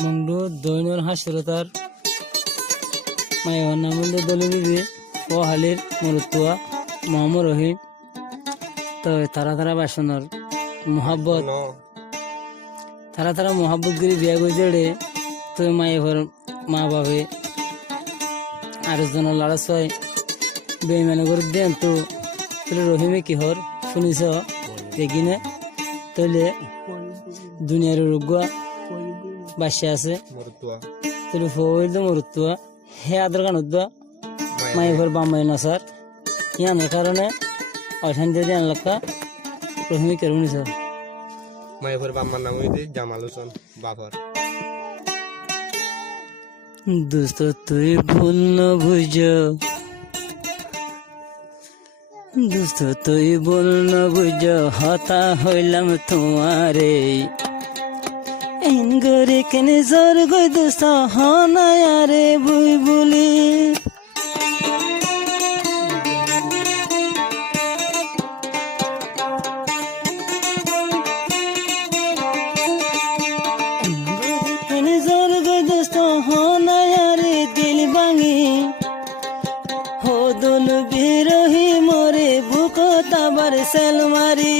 মুন্ডু দৈনর হাসরতার মাইওয়ানা মুন্ডু দলবিবি ও হালির মরুতুয়া মোহাম্মদ রহিম তো তারা বাসনের মোহাব্বত তারা মোহাব্বত গিরি বিয়া গইজেড়ে তো মায়ের মা বাবে আর জনের লাড়া ছয় বেইমানে করে দেন তো রহিমে কি হর শুনিস দেখিনে তৈলে দুনিয়ার রোগা বাসে আছে তৈলে ফইল মরুতুয়া হে আদর গান উদ্বা মায়ের বাম্মাই না স্যার ইয়ানের কারণে অশান্তি দিয়ে আনলাকা রহিমে কে শুনিস মায়ের বাম্মার নাম হইতে জামাল হোসেন বাবার দোস্ত তুই ভুল ন বুঝ দোস্ত তুই ভুল ন বুঝ হতা হইলাম তোমারে ইনগরে কেনে জোর গই দোস্ত হনায়ারে বুই বুলি বিরোহী মরে বুকো তাবার সেলমারি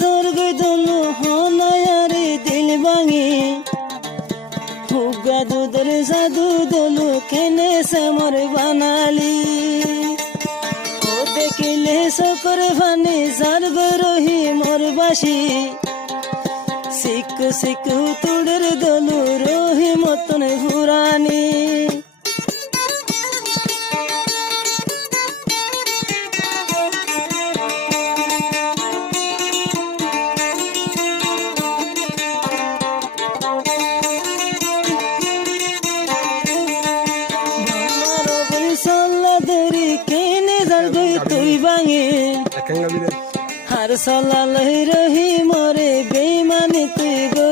জোর গই দলু হনায়ারে দিল ভাঙি হুগা দুধের জাদু দলু কেনে সমর বানালি ও দেখিলে সকর ভানে যার গরহি মোর বাসি শিকু শিকু তুড়ের দলু রহি মতন ঘুরানি তুই বাঙে হার সলা লহি রহি মরে বেইমানি তুই গো